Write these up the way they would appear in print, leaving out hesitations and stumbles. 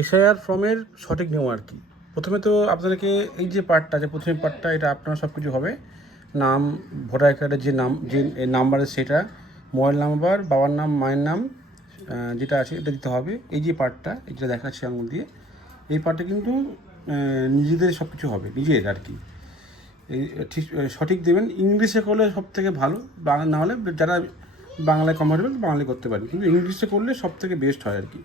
SIR ফর্মের সঠিক নিয়ম আর কি। প্রথমে তো আপনাদেরকে এই যে পার্টটা আছে, প্রথম পার্টটা, এটা আপনার সব কিছু হবে। নাম, ভোটার কার্ডের যে নাম, যে নাম্বারের সেটা, মোবাইল নাম্বার, বাবার নাম, মায়ের নাম যেটা আছে এটা দিতে হবে। এই যে পার্টটা, এটা দেখাচ্ছি আঙুল দিয়ে, এই পার্টটা কিন্তু নিজেদের সব কিছু হবে, নিজের আর কি। এই ঠিক সঠিক দেবেন। ইংলিশে করলে সব থেকে ভালো, বাংলা না হলে যারা বাংলায় কমফর্টেবল বাংলায় করতে পারেন, কিন্তু ইংলিশে করলে সব থেকে বেস্ট হয় আর কি।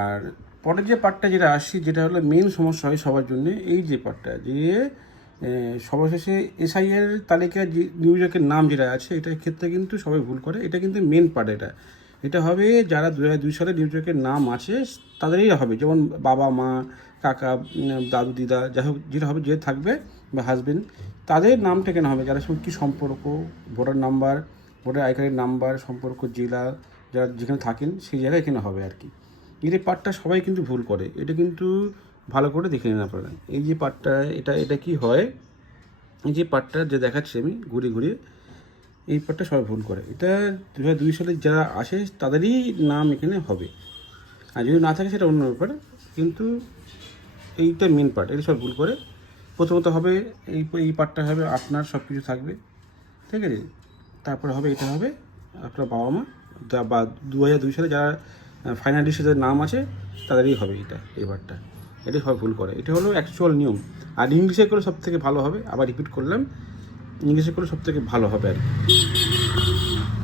আর পরের যে পার্টটা যেটা আসি, যেটা হলো মেন সমস্যা হয় সবার জন্য, এই যে পার্টটা যে সবার শেষে এসআইআর তালিকায় যে নিয়োজকের নাম যেটা আছে, এটার ক্ষেত্রে কিন্তু সবাই ভুল করে। এটা কিন্তু মেন পার্ট। এটা হবে যারা 2002 সালে নিয়োজকের নাম আছে তাদেরই হবে, যেমন বাবা মা, কাকা, দাদু দিদা, যাই হোক যেটা হবে, যে থাকবে বা হাজবেন্ড, তাদের নামটা কেন হবে, যারা সঙ্গে কী সম্পর্ক, ভোটার নাম্বার, ভোটার আই কার্ডের নাম্বার, সম্পর্ক, জেলা, যারা যেখানে থাকেন সেই জায়গায় এখানে হবে আর কি। এই যে পার্টটা সবাই কিন্তু ভুল করে, এটা কিন্তু ভালো করে দেখে নিন আপনারা। এই যে পার্টটা, এটা কি হয়, এই যে পার্টটা যে দেখাচ্ছি আমি ঘুরে ঘুরে, এই পার্টটা সবাই ভুল করে। এটা 2002 সালে যারা আসে তাদেরই নাম এখানে হবে, আর যদি না থাকে সেটা অন্য ব্যাপার, কিন্তু এইটা মেন পার্ট, এটা সবাই ভুল করে। প্রথমত হবে এই পার্টটা হবে আপনার, সব কিছু থাকবে, ঠিক আছে। তারপরে হবে এটা হবে আপনার বাবা মা, বা 2002 সালে যারা ফাইনাল লিস্টে নাম আছে তাদেরই হবে এটা, এই পার্টটা। এটাই সবাই ভুল করে, এটা হলো অ্যাকচুয়াল নিয়ম। আর ইংলিশে করলে সব থেকে ভালো হবে, আবার রিপিট করলাম, ইংলিশে করলে সব থেকে ভালো হবে আর কি।